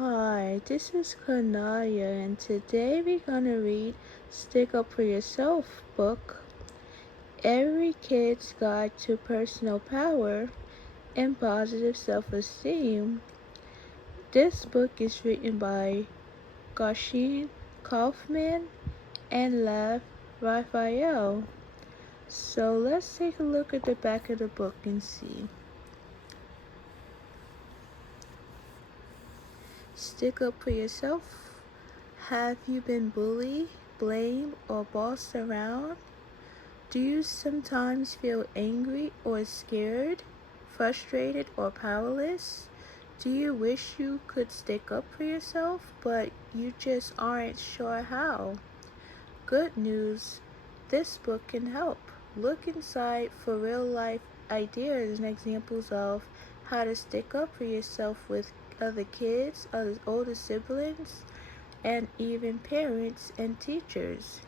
Hi, this is Kanaya, and today we're gonna read Stick Up For Yourself book, Every Kid's Guide to Personal Power and Positive Self-Esteem. This book is written by Goshin Kaufman and Lev Raphael. So let's take a look at the back of the book and see. Stick up for yourself. Have you been bullied, blamed, or bossed around? Do you sometimes feel angry or scared, frustrated or powerless? Do you wish you could stick up for yourself, but you just aren't sure how? Good news, this book can help. Look inside for real life ideas and examples of how to stick up for yourself with other kids, other older siblings, and even parents and teachers.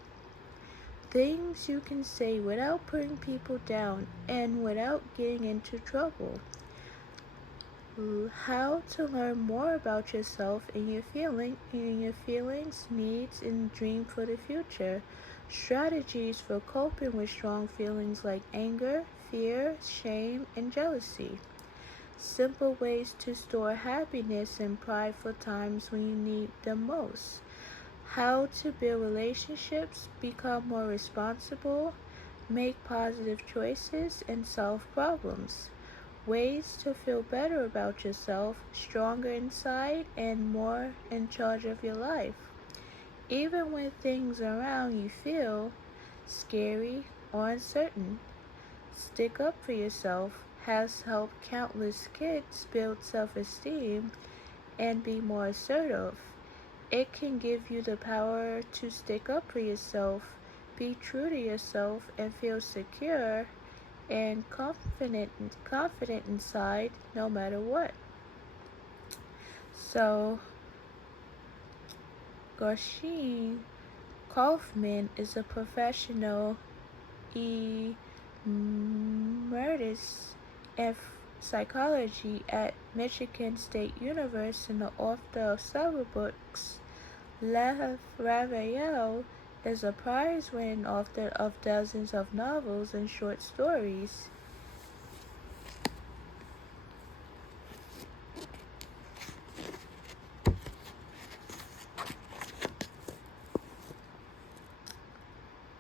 Things you can say without putting people down and without getting into trouble. How to learn more about yourself and your feelings, needs, and dream for the future. Strategies for coping with strong feelings like anger, fear, shame, and jealousy. Simple ways to store happiness and pride for times when you need them most. How to build relationships, become more responsible, make positive choices, and solve problems. Ways to feel better about yourself, stronger inside, and more in charge of your life. Even when things around you feel scary or uncertain, stick up for yourself has helped countless kids build self-esteem and be more assertive. It can give you the power to stick up for yourself, be true to yourself, and feel secure and confident inside no matter what. So, Goshin Kaufman is a professional emeritus in psychology at Michigan State University and the author of several books. Lev Raphael is a prize-winning author of dozens of novels and short stories.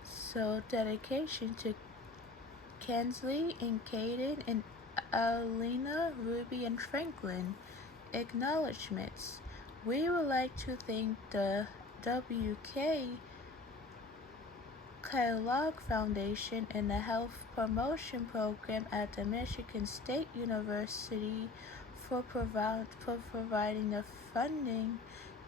So, dedication to Kensley and Caden and Alina, Ruby, and Franklin. Acknowledgements. We would like to thank the W.K. Kellogg Foundation and the Health Promotion Program at the Michigan State University for providing the funding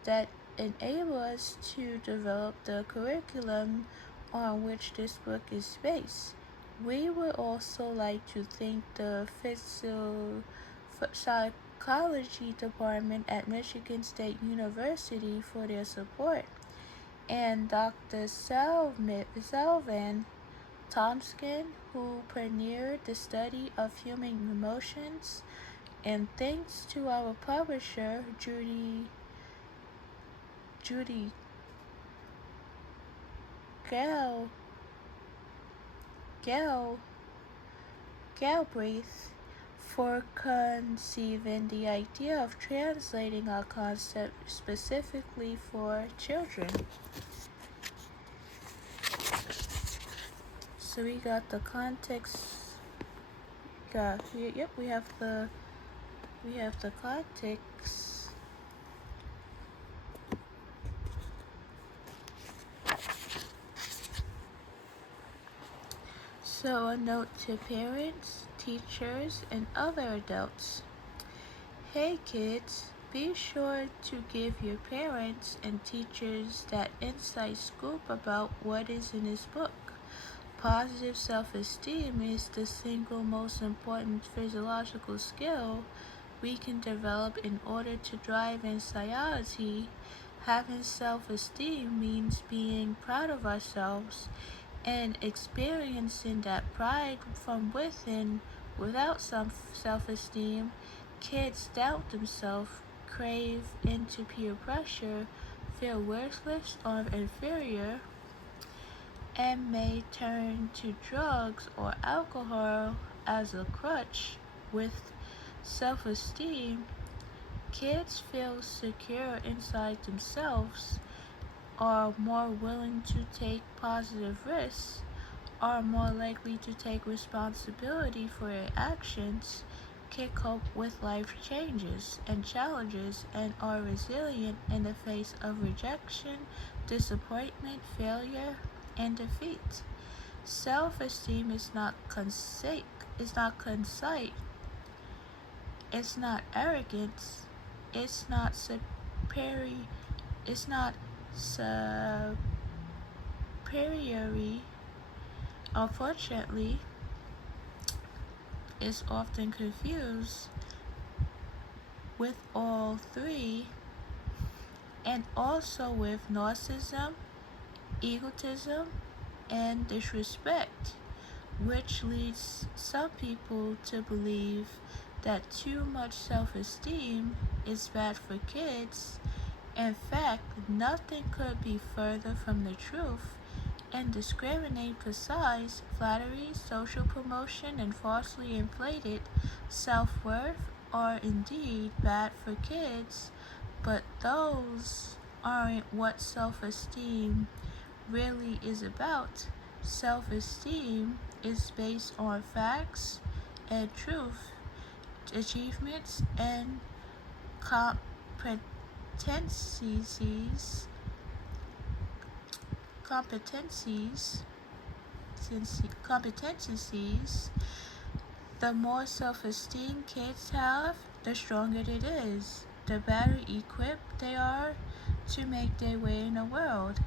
that enable us to develop the curriculum on which this book is based. We would also like to thank the psychology department at Michigan State University for their support, and Dr. Selvan Tomskin, who pioneered the study of human emotions, and thanks to our publisher, Judy Galbraith for conceiving the idea of translating our concept specifically for children. So we got the context. We have the context. So a note to parents, teachers, and other adults. Hey kids, be sure to give your parents and teachers that inside scoop about what is in this book. Positive self-esteem is the single most important physiological skill we can develop in order to drive anxiety. Having self-esteem means being proud of ourselves and experiencing that pride from within. Without some self-esteem, kids doubt themselves, crave into peer pressure, feel worthless or inferior, and may turn to drugs or alcohol as a crutch. With self-esteem, kids feel secure inside themselves, are more willing to take positive risks, are more likely to take responsibility for their actions, can cope with life changes and challenges, and are resilient in the face of rejection, disappointment, failure, and defeat. Self-esteem is not conceit, it's not arrogance, it's not superior, it's not superiority. Unfortunately, is often confused with all three, and also with narcissism, egotism, and disrespect, which leads some people to believe that too much self-esteem is bad for kids. In fact, nothing could be further from the truth. Indiscriminate size, flattery, social promotion, and falsely inflated self-worth are indeed bad for kids, but those aren't what self-esteem really is about. Self-esteem is based on facts and truth, achievements, and competencies competencies competencies. The more self-esteem kids have, the stronger it is, the better equipped they are to make their way in the world.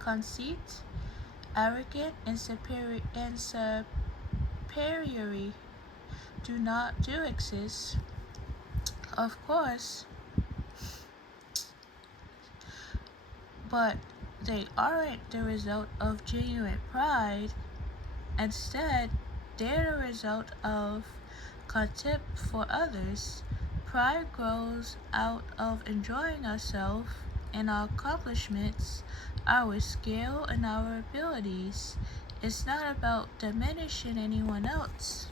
Conceit, arrogant, and superiority do exist, of course, but they aren't the result of genuine pride. Instead, they're the result of contempt for others. Pride grows out of enjoying ourselves and our accomplishments, our skill, and our abilities. It's not about diminishing anyone else.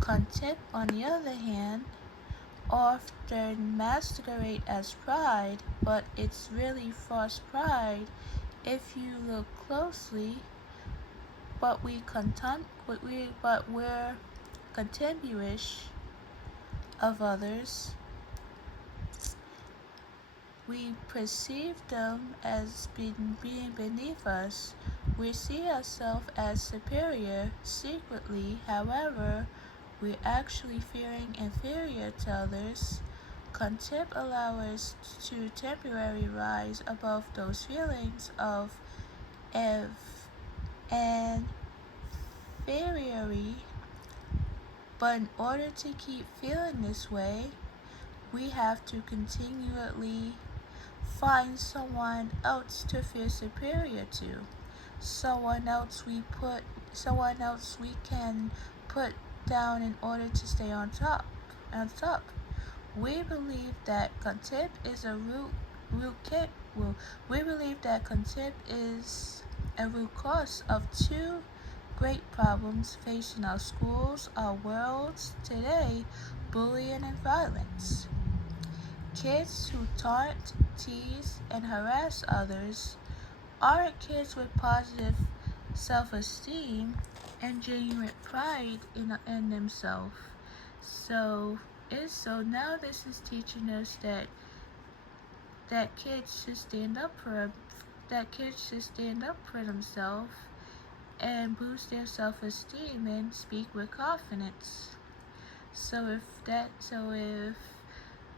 Contempt, on the other hand, often masquerade as pride, but it's really false pride if you look closely. But we're contemptuous of others. We perceive them as being beneath us. We see ourselves as superior secretly. However, we're actually feeling inferior to others. Contempt allows us to temporarily rise above those feelings of inferiority, but in order to keep feeling this way, we have to continually find someone else to feel superior to, someone else we can put down in order to stay on top. We believe that contempt is a we believe that contempt is a root cause of two great problems facing our schools, our worlds today: bullying and violence. Kids who taunt, tease, and harass others aren't kids with positive self-esteem and genuine pride in themselves. So now this is teaching us that kids should stand up for themselves and boost their self-esteem and speak with confidence. So if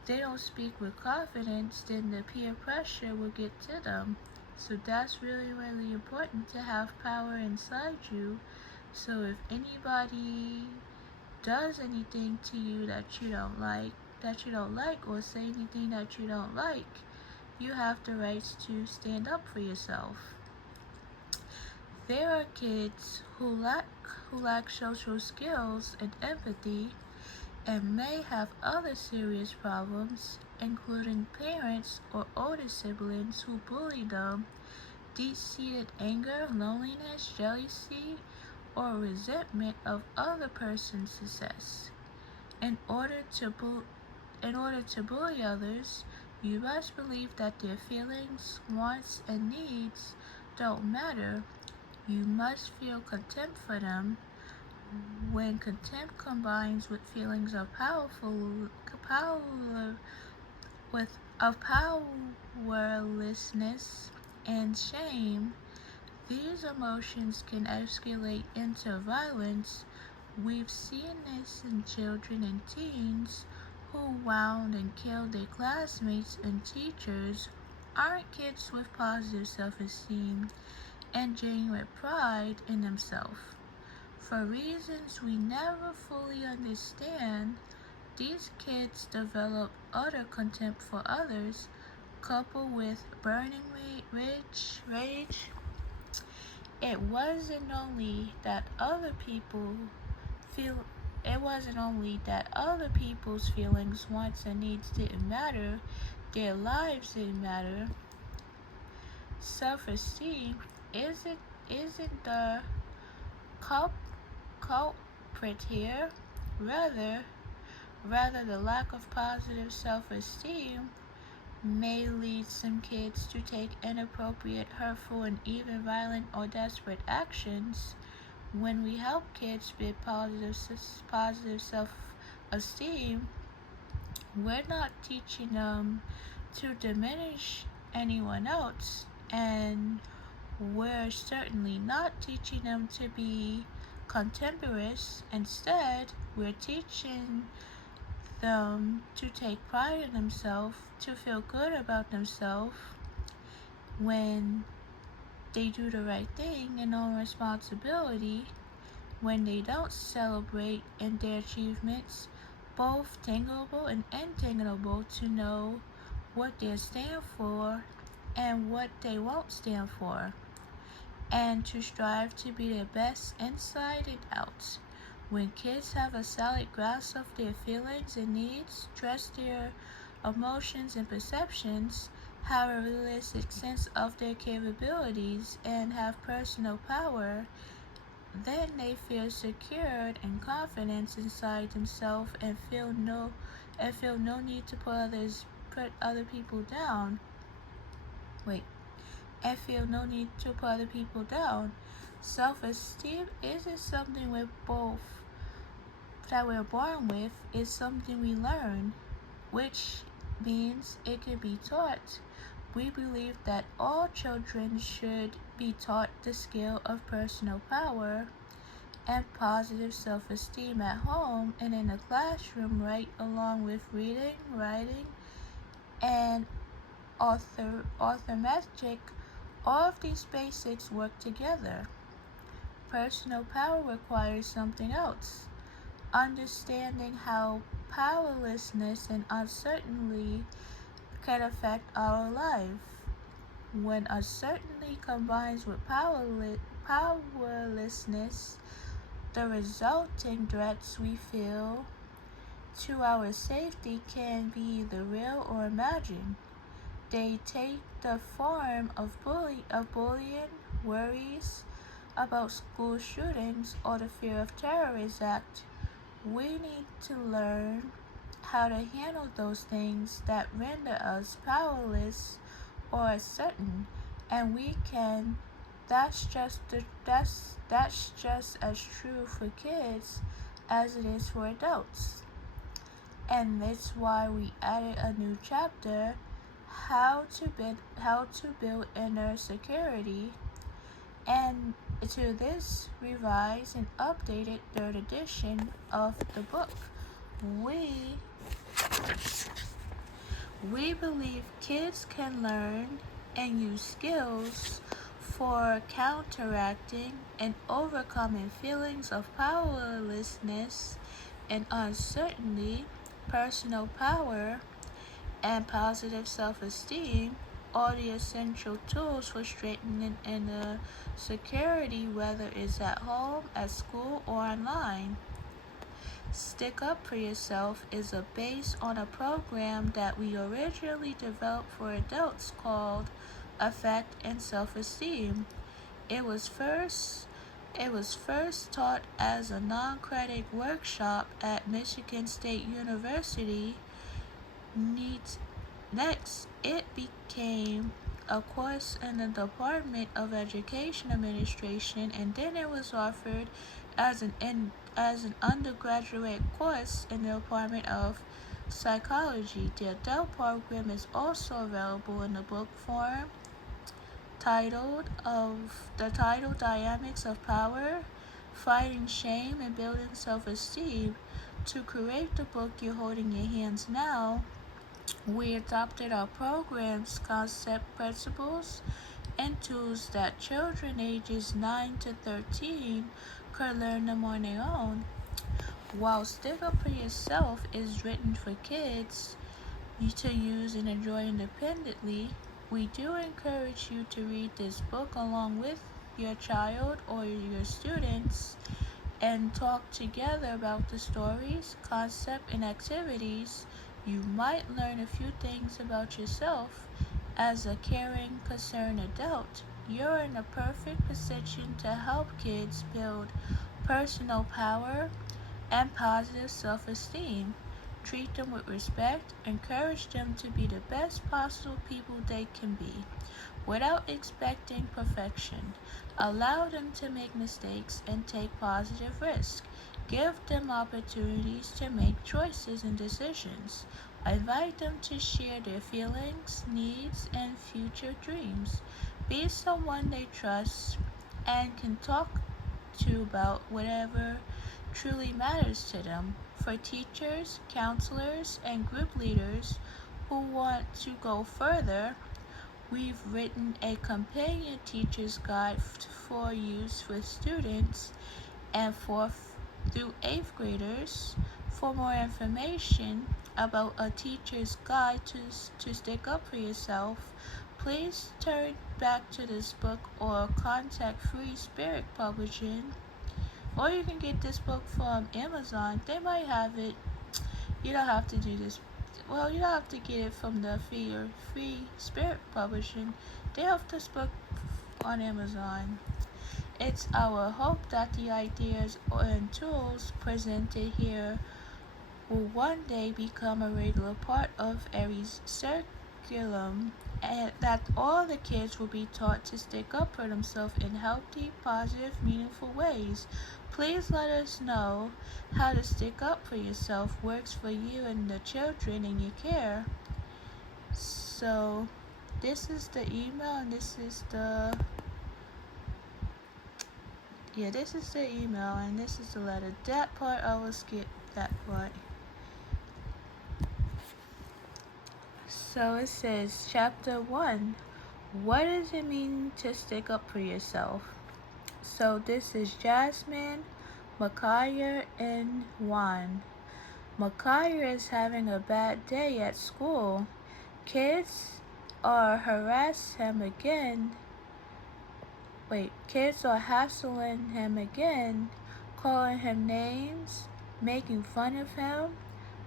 they don't speak with confidence, then the peer pressure will get to them. So that's really, really important to have power inside you. So if anybody does anything to you that you don't like, or say anything that you don't like, you have the rights to stand up for yourself. There are kids who lack social skills and empathy, and may have other serious problems, including parents or older siblings who bully them, deep-seated anger, loneliness, jealousy, or resentment of other person's success. In order to bully others, you must believe that their feelings, wants, and needs don't matter. You must feel contempt for them. When contempt combines with feelings of powerlessness and shame, these emotions can escalate into violence. We've seen this in children and teens who wound and killed their classmates and teachers aren't kids with positive self-esteem and genuine pride in themselves. For reasons we never fully understand, these kids develop utter contempt for others, coupled with burning rage. It wasn't only that feel it wasn't only that other people's feelings, wants, and needs didn't matter, their lives didn't matter. Self-esteem isn't the culprit here. Rather, the lack of positive self-esteem may lead some kids to take inappropriate, hurtful, and even violent or desperate actions. When we help kids build positive self-esteem, we're not teaching them to diminish anyone else, and we're certainly not teaching them to be contemporaries. Instead, we're teaching them to take pride in themselves, to feel good about themselves when they do the right thing and own responsibility, when they don't celebrate in their achievements, both tangible and intangible, to know what they stand for and what they won't stand for, and to strive to be their best inside and out. When kids have a solid grasp of their feelings and needs, trust their emotions and perceptions, have a realistic sense of their capabilities, and have personal power, then they feel secured and confidence inside themselves and feel no need to put other people down. Wait, and feel no need to put other people down. Self-esteem isn't something we're born with. It's something we learn, which means it can be taught. We believe that all children should be taught the skill of personal power and positive self-esteem at home and in the classroom, right along with reading, writing, and arithmetic. All of these basics work together. Personal power requires something else: understanding how powerlessness and uncertainty can affect our life. When uncertainty combines with powerlessness, the resulting threats we feel to our safety can be either real or imagined. They take the form of bullying, worries about school shootings, or the fear of terrorist act. We need to learn how to handle those things that render us powerless or uncertain, and we can. That's just as true for kids as it is for adults. And that's why we added a new chapter: how to build inner security, and to this revised and updated third edition of the book. We we believe kids can learn and use skills for counteracting and overcoming feelings of powerlessness and uncertainty. Personal power and positive self-esteem are the essential tools for strengthening inner security, whether it's at home, at school, or online. Stick Up for Yourself is based on a program that we originally developed for adults called Affect and Self-Esteem. It was first taught as a non-credit workshop at Michigan State University. Next, it became a course in the Department of Education Administration, and then it was offered as an undergraduate course in the Department of Psychology. The adult program is also available in the book form, title Dynamics of Power, Fighting Shame and Building Self-Esteem. To create the book you're holding in your hands now, we adopted our program's concept, principles, and tools that children ages 9 to 13 could learn them on their own. While Stick Up for Yourself is written for kids to use and enjoy independently, we do encourage you to read this book along with your child or your students and talk together about the stories, concept, and activities. You might learn a few things about yourself. As a caring, concerned adult, you're in a perfect position to help kids build personal power and positive self-esteem. Treat them with respect, encourage them to be the best possible people they can be, without expecting perfection. Allow them to make mistakes and take positive risks. Give them opportunities to make choices and decisions. Invite them to share their feelings, needs, and future dreams. Be someone they trust and can talk to about whatever truly matters to them. For teachers, counselors, and group leaders who want to go further, we've written a companion teacher's guide for use with students and 4th through 8th graders. For more information about a teacher's guide to stick up for yourself, please turn back to this book or contact Free Spirit Publishing. Or you can get this book from Amazon. They might have it. You don't have to do this. Well, you don't have to get it from the Free Spirit Publishing. They have this book on Amazon. It's our hope that the ideas and tools presented here will one day become a regular part of Aries curriculum, and that all the kids will be taught to stick up for themselves in healthy, positive, meaningful ways. Please let us know how to stick up for yourself works for you and the children in your care. So this is the email, and this is the email, and this is the letter. That part I will skip that part. So it says, Chapter 1, what does it mean to stick up for yourself? So this is Jasmine, Micaiah, and Juan. Micaiah is having a bad day at school. Kids are hassling him again, calling him names, making fun of him,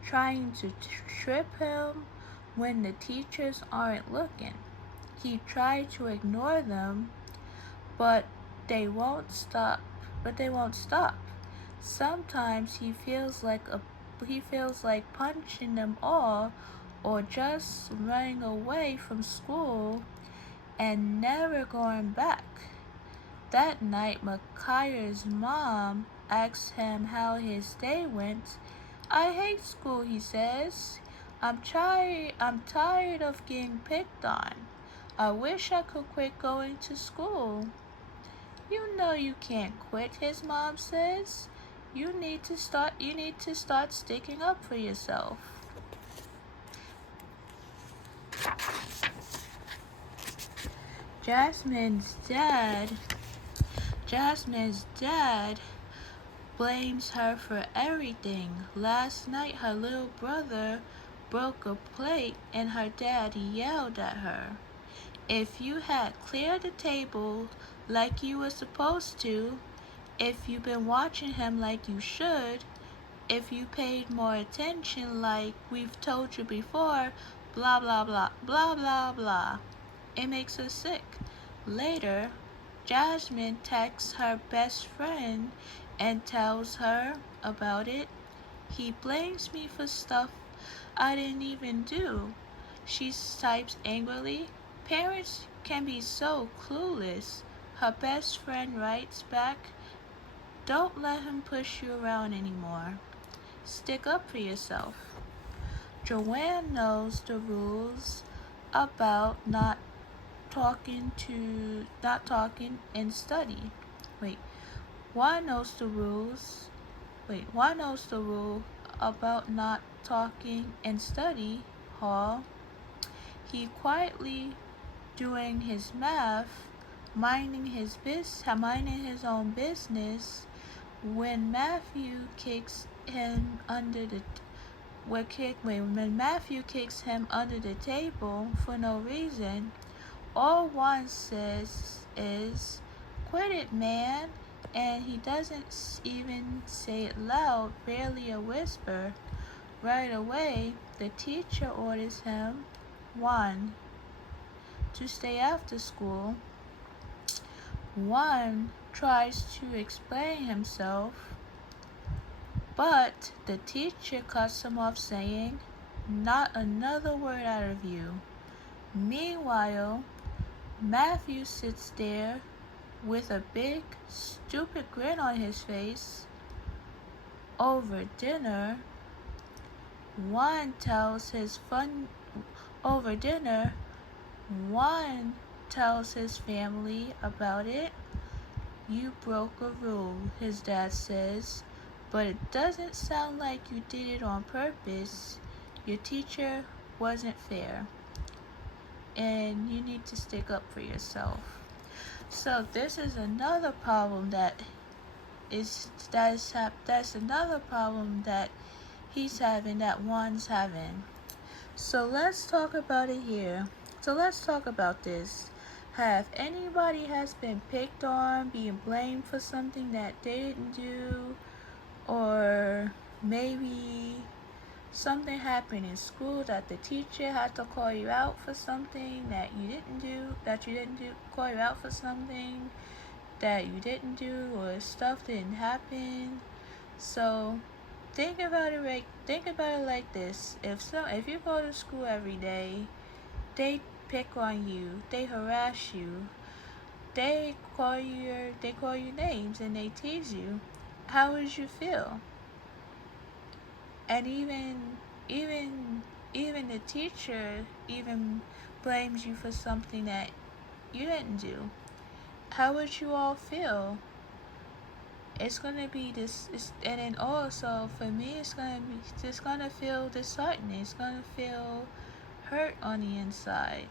trying to trip him when the teachers aren't looking. He tried to ignore them, but they won't stop. Sometimes he feels like punching them all, or just running away from school and never going back. That night, Micaiah's mom asked him how his day went. I hate school, he says. I'm tired of getting picked on. I wish I could quit going to school. You know you can't quit, his mom says. You need to start sticking up for yourself. Jasmine's dad blames her for everything. Last night her little brother broke a plate and her dad yelled at her. If you had cleared the table like you were supposed to, if you've been watching him like you should, if you paid more attention, like we've told you before, blah blah blah, blah blah blah. It makes her sick. Later, Jasmine texts her best friend and tells her about it. He blames me for stuff I didn't even do. She types angrily. Parents can be so clueless. Her best friend writes back, don't let him push you around anymore. Stick up for yourself. Joanne knows the rules about not talking and study. Wait, Juan knows the rules. Juan knows the rule about not talking and study hall. He quietly doing his math, minding his own business, when Matthew kicks him under the when Matthew kicks him under the table for no reason. All Juan says is, quit it, man, and he doesn't even say it loud, barely a whisper. Right away, the teacher orders him, Juan, to stay after school. Juan tries to explain himself, but the teacher cuts him off saying, not another word out of you. Meanwhile, Matthew sits there with a big, stupid grin on his face. Over dinner, Juan tells his family about it. You broke a rule, his dad says, but it doesn't sound like you did it on purpose. Your teacher wasn't fair, and you need to stick up for yourself. So this is another problem that's another problem that he's having, that Juan's having. So let's talk about it here. So let's talk about this. Have anybody has been picked on, being blamed for something that they didn't do, or maybe something happened in school that the teacher had to call you out for something that you didn't do, call you out for something that you didn't do, or stuff didn't happen. So think about it like this. If you go to school every day, they pick on you, they harass you, they call you names and they tease you. How would you feel? And even the teacher even blames you for something that you didn't do. How would you all feel? It's gonna be this, and then also for me, it's gonna feel disheartening. It's gonna feel hurt on the inside.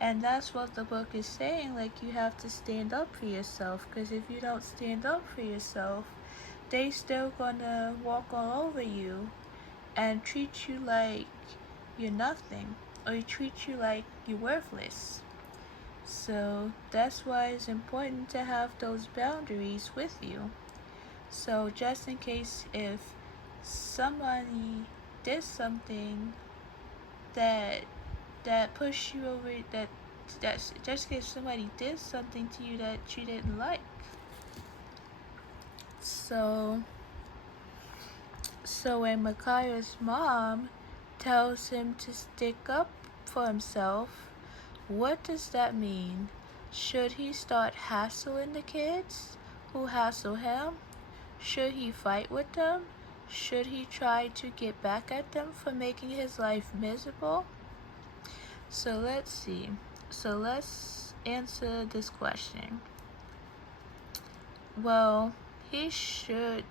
And that's what the book is saying, like you have to stand up for yourself, because if you don't stand up for yourself, they still gonna walk all over you and treat you like you're nothing, or treat you like you're worthless. So that's why it's important to have those boundaries with you. So just in case if somebody did something that pushed you over, that's just in case somebody did something to you that you didn't like. So when Micaiah's mom tells him to stick up for himself, what does that mean? Should he start hassling the kids who hassle him? Should he fight with them? Should he try to get back at them for making his life miserable? So let's see. So let's answer this question. Well, he should.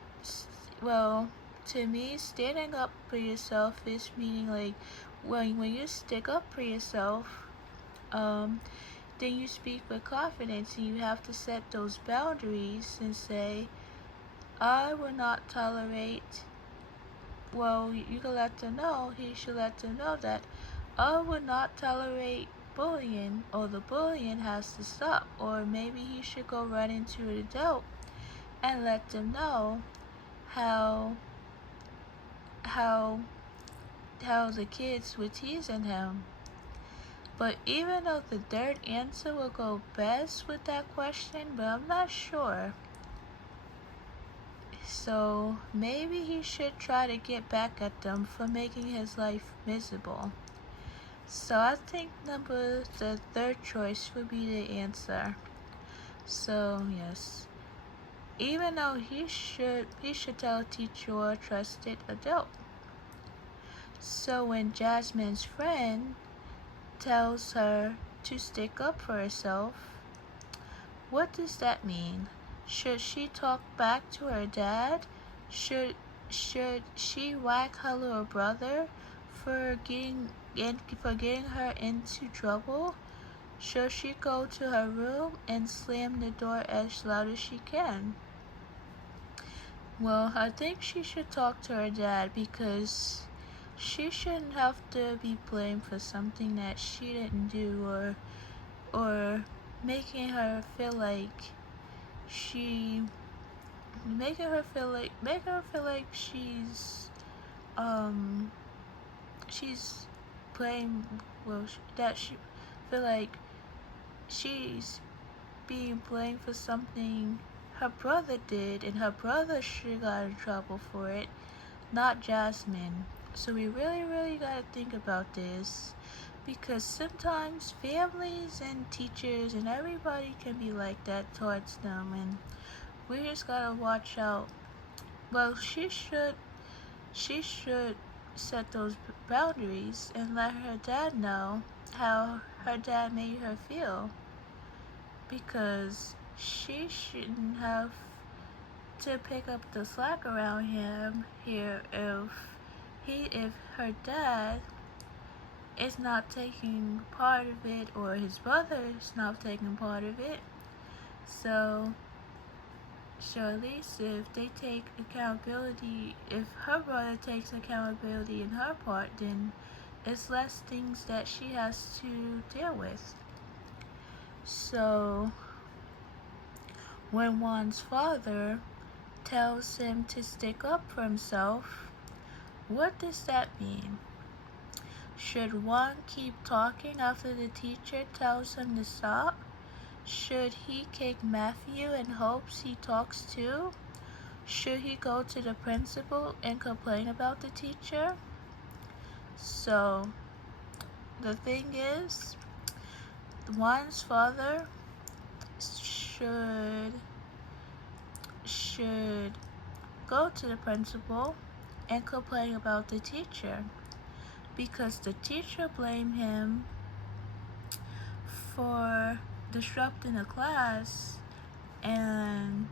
Well, to me, standing up for yourself is meaning like, when you stick up for yourself, then you speak with confidence, and you have to set those boundaries and say, I will not tolerate. Well, you can let them know. He should let them know that I would not tolerate bullying, or the bullying has to stop, or maybe he should go right into an adult and let them know how how the kids were teasing him. But even though the third answer will go best with that question, but I'm not sure. So maybe he should try to get back at them for making his life miserable. So I think the third choice would be the answer. So yes, even though he should tell a teacher or a trusted adult. So when Jasmine's friend tells her to stick up for herself, what does that mean? Should she talk back to her dad? Should she whack her little brother for getting her into trouble? Should she go to her room and slam the door as loud as she can? Well, I think she should talk to her dad because she shouldn't have to be blamed for something that she didn't do, or making her feel like she's blamed, that she feel like she's being blamed for something her brother did, and her brother should got in trouble for it, not Jasmine. So we really gotta think about this, because sometimes families and teachers and everybody can be like that towards them, and we just gotta watch out. Well, she should set those boundaries and let her dad know how her dad made her feel, because she shouldn't have to pick up the slack around him here if her dad is not taking part of it, or his brother is not taking part of it. So at least if they take accountability, if her brother takes accountability in her part, then it's less things that she has to deal with. So when Juan's father tells him to stick up for himself, what does that mean? Should Juan keep talking after the teacher tells him to stop? Should he kick Matthew in hopes he talks too? Should he go to the principal and complain about the teacher? So the thing is, Juan's father should go to the principal and complain about the teacher, because the teacher blamed him for disrupting the class, and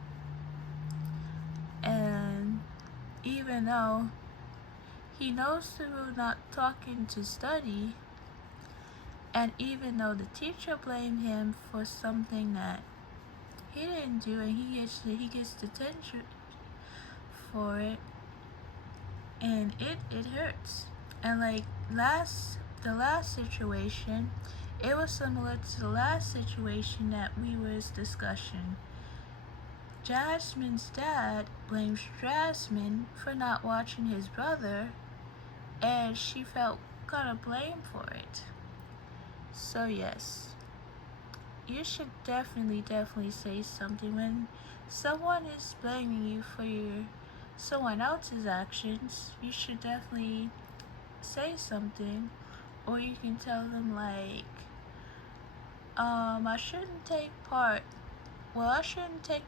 even though he knows the rule not talking to study, and even though the teacher blamed him for something that he didn't do, and he gets detention for it, and it hurts. And like the last situation, it was similar to the last situation that we was discussing. Jasmine's dad blames Jasmine for not watching his brother, and she felt kind of blamed for it. So yes, you should definitely say something when someone is blaming you for someone else's actions. You should definitely say something, or you can tell them like, I shouldn't take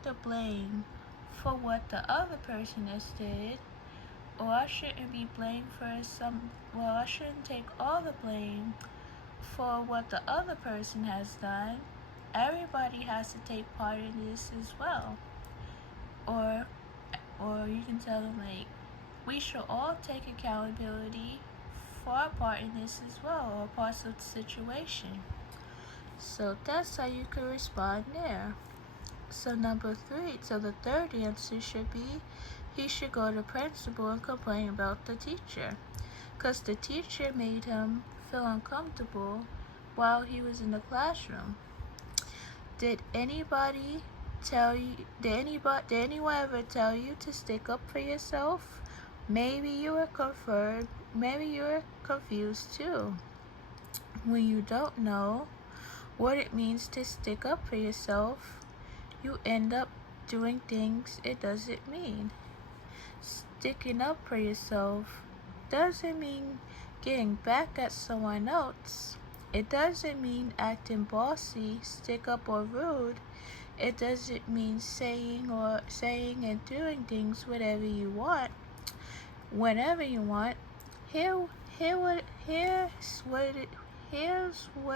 the blame for what the other person has did, or I shouldn't be blamed for I shouldn't take all the blame for what the other person has done. Everybody has to take part in this as well. Or you can tell them like, we should all take accountability for our part in this as well, or parts of the situation. So that's how you can respond there. So the third answer should be, he should go to the principal and complain about the teacher, because the teacher made him feel uncomfortable while he was in the classroom. Did anyone ever tell you to stick up for yourself? Maybe you are confused too. When you don't know what it means to stick up for yourself, you end up doing things it doesn't mean. Sticking up for yourself doesn't mean getting back at someone else. It doesn't mean acting bossy, stick up, or rude. It doesn't mean saying and doing things whatever you want, whenever you want. Here, here's what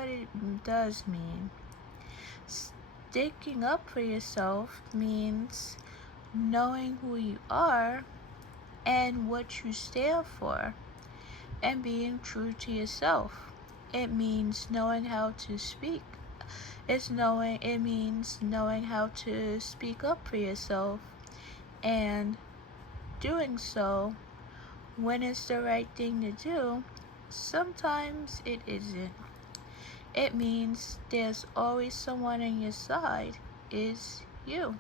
it does mean. Sticking up for yourself means knowing who you are and what you stand for, and being true to yourself. It means knowing how to speak. It means knowing how to speak up for yourself and doing so when it's the right thing to do. Sometimes it isn't. It means there's always someone on your side. Is you.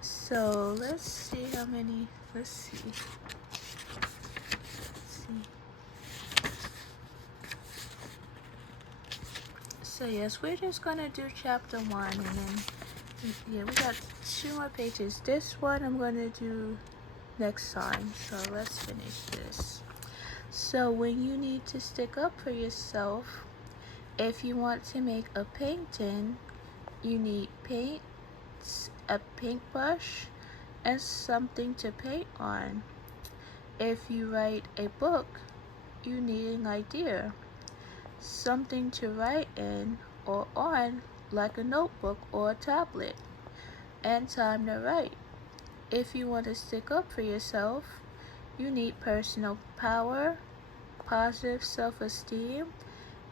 So let's see. Let's see. So yes, we're just gonna do chapter 1, and then yeah, we got 2 more pages. This one I'm gonna do next time. So let's finish this. So when you need to stick up for yourself, if you want to make a painting, you need paint, a paintbrush, and something to paint on. If you write a book, you need an idea, something to write in or on, like a notebook or a tablet, and time to write. If you want to stick up for yourself, you need personal power, positive self-esteem,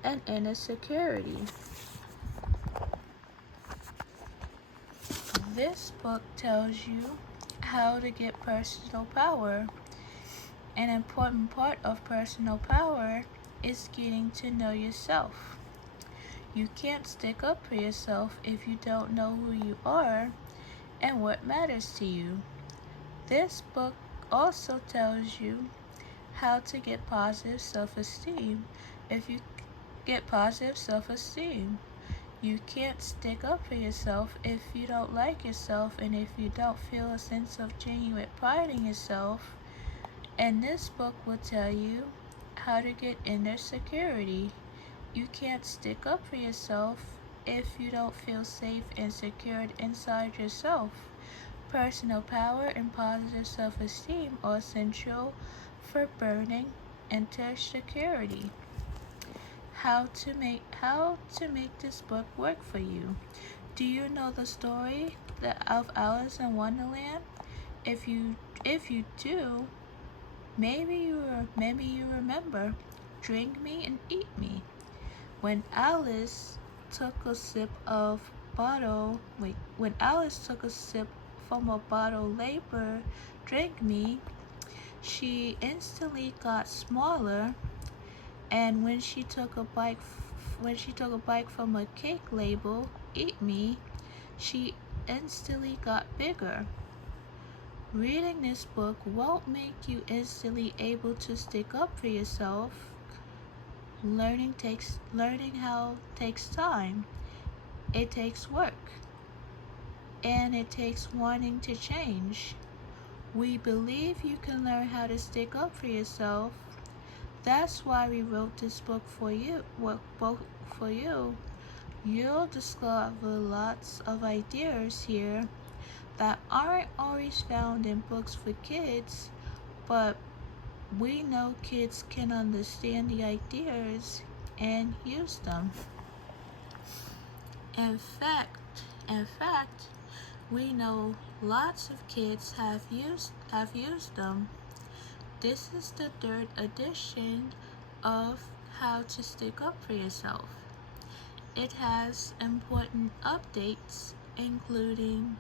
and inner security. This book tells you how to get personal power. An important part of personal power is getting to know yourself. You can't stick up for yourself if you don't know who you are and what matters to you. This book also tells you how to get positive self-esteem. If you get positive self-esteem, you can't stick up for yourself if you don't like yourself and if you don't feel a sense of genuine pride in yourself. And this book will tell you how to get inner security. You can't stick up for yourself if you don't feel safe and secured inside yourself. Personal power and positive self-esteem are essential for burning inner security. How to make this book work for you. Do you know the story of Alice in Wonderland? If you do, maybe you remember Drink Me and Eat Me. When Alice took a sip from a bottle labeled Drink Me, she instantly got smaller, and when she took a bite from a cake label Eat Me, she instantly got bigger. Reading this book won't make you instantly able to stick up for yourself. Learning how takes time. It takes work. And it takes wanting to change. We believe you can learn how to stick up for yourself. That's why we wrote this book for you. You'll discover lots of ideas here that aren't always found in books for kids, but we know kids can understand the ideas and use them. In fact, we know lots of kids have used them. This is the 3rd edition of How to Stick Up for Yourself. It has important updates, including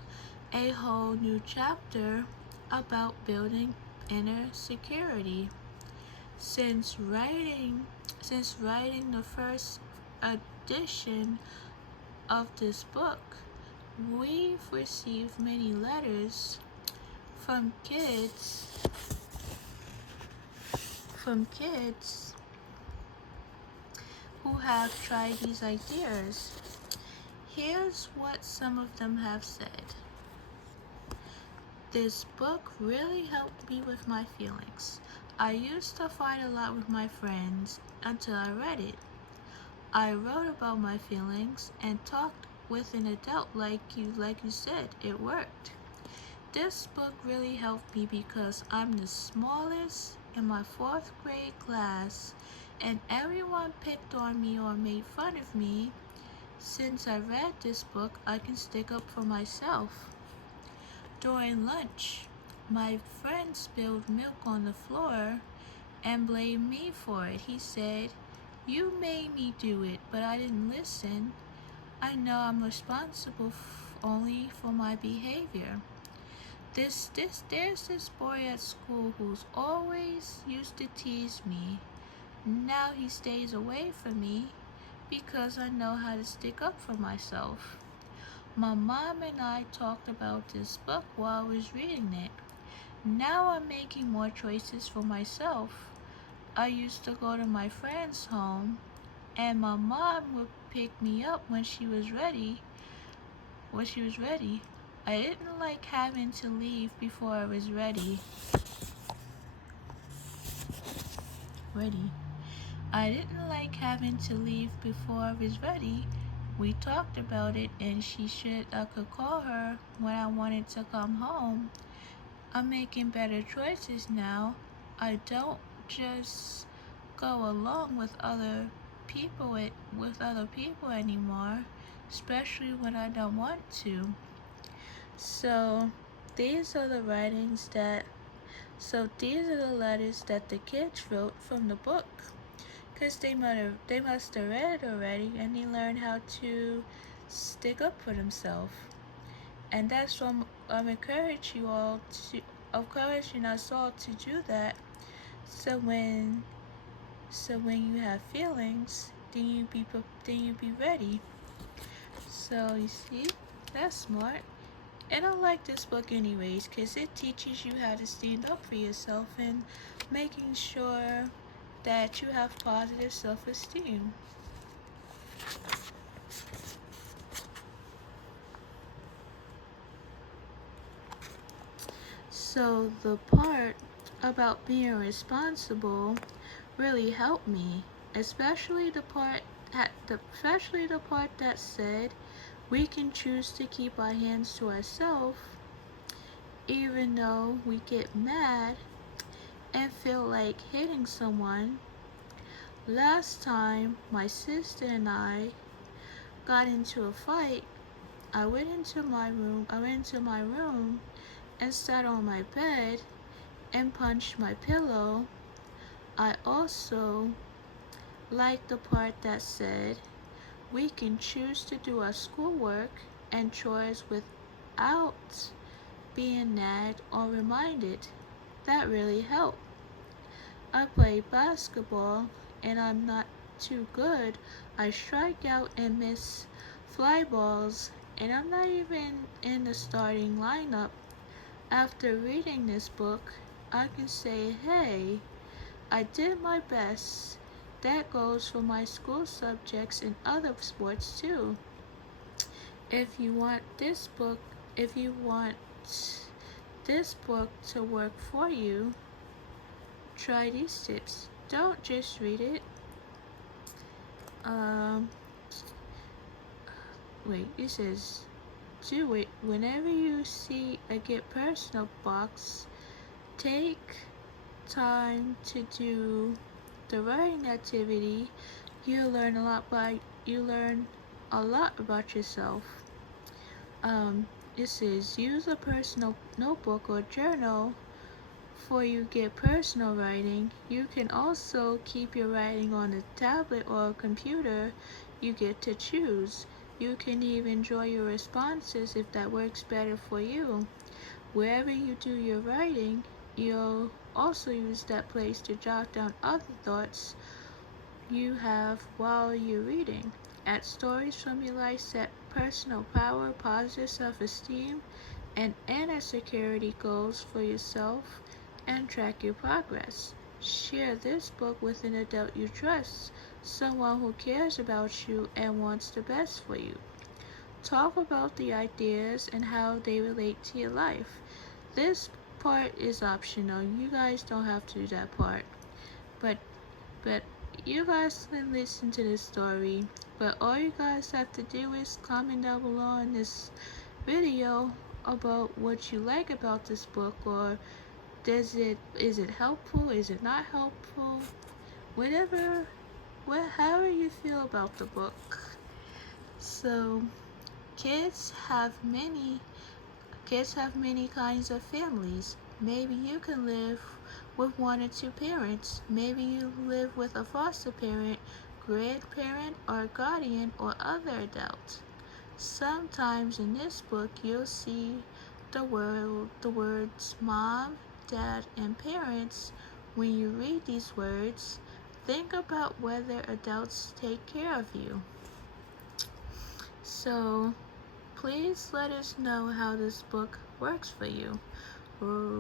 a whole new chapter about building inner security. Since writing the first edition of this book, we've received many letters from kids who have tried these ideas. Here's what some of them have said. This book really helped me with my feelings. I used to fight a lot with my friends until I read it. I wrote about my feelings and talked with an adult like you said. It worked. This book really helped me because I'm the smallest in my 4th grade class and everyone picked on me or made fun of me. Since I read this book, I can stick up for myself. During lunch, my friend spilled milk on the floor and blamed me for it. He said, "You made me do it, but I didn't listen. I know I'm responsible only for my behavior." There's this boy at school who's always used to tease me. Now he stays away from me because I know how to stick up for myself. My mom and I talked about this book while I was reading it. Now I'm making more choices for myself. I used to go to my friend's home and my mom would pick me up when she was ready. I didn't like having to leave before I was ready. I didn't like having to leave before I was ready. We talked about it and I could call her when I wanted to come home. I'm making better choices now. I don't just go along with other people anymore, especially when I don't want to. So these are the letters that the kids wrote from the book, because they must have read it already and they learned how to stick up for themselves. And that's what I'm encouraging us all to do that. So when you have feelings, then you be ready. So you see, that's smart. And I like this book anyways, because it teaches you how to stand up for yourself and making sure that you have positive self-esteem. So the part about being responsible really helped me, especially the part that said we can choose to keep our hands to ourselves even though we get mad and feel like hitting someone. Last time my sister and I got into a fight, I went into my room and sat on my bed and punched my pillow. I also liked the part that said we can choose to do our schoolwork and chores without being nagged or reminded. That really helped. I play basketball and I'm not too good. I strike out and miss fly balls and I'm not even in the starting lineup. After reading this book, I can say, hey, I did my best. That goes for my school subjects and other sports too. If you want this book to work for you, try these tips. Don't just read it. It says, do it whenever you see a Get Personal box. Take time to do the writing activity. You learn a lot about yourself. It says use a personal notebook or journal for you Get Personal writing. You can also keep your writing on a tablet or a computer. You get to choose. You can even draw your responses if that works better for you. Wherever you do your writing, you'll also use that place to jot down other thoughts you have while you're reading. Add stories from your life personal power, positive self-esteem, and inner security goals for yourself and track your progress. Share this book with an adult you trust, someone who cares about you and wants the best for you. Talk about the ideas and how they relate to your life. This part is optional. You guys don't have to do that part. But you guys can listen to this story. But all you guys have to do is comment down below in this video about what you like about this book, or is it helpful? Is it not helpful? However you feel about the book. So kids have many kinds of families. Maybe you can live with one or two parents. Maybe you live with a foster parent, grandparent, or guardian, or other adult. Sometimes in this book you'll see the words mom, dad, and parents. When you read these words, think about whether adults take care of you. So please let us know how this book works for you.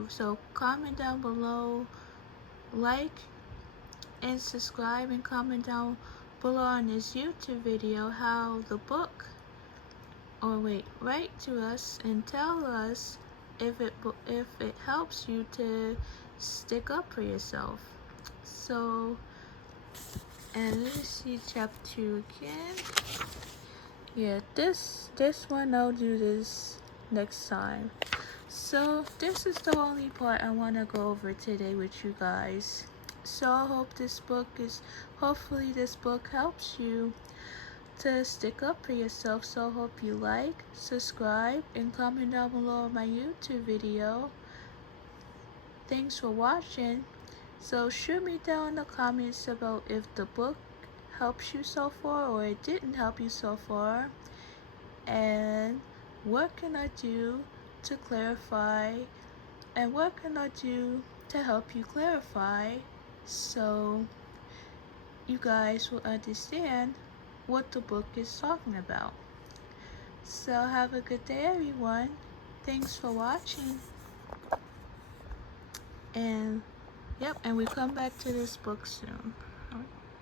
So comment down below, like and subscribe, and comment down below on this YouTube video how the book, write to us and tell us if it helps you to stick up for yourself. So, and let me see chapter 2 again. Yeah, this one I'll do this next time. So this is the only part I want to go over today with you guys. So I hope hopefully this book helps you to stick up for yourself. So I hope you like, subscribe, and comment down below on my YouTube video. Thanks for watching. So shoot me down in the comments about if the book helps you so far or it didn't help you so far, and what can I do to clarify, and what can I do to help you clarify so you guys will understand what the book is talking about. So have a good day, everyone. Thanks for watching. And we come back to this book soon.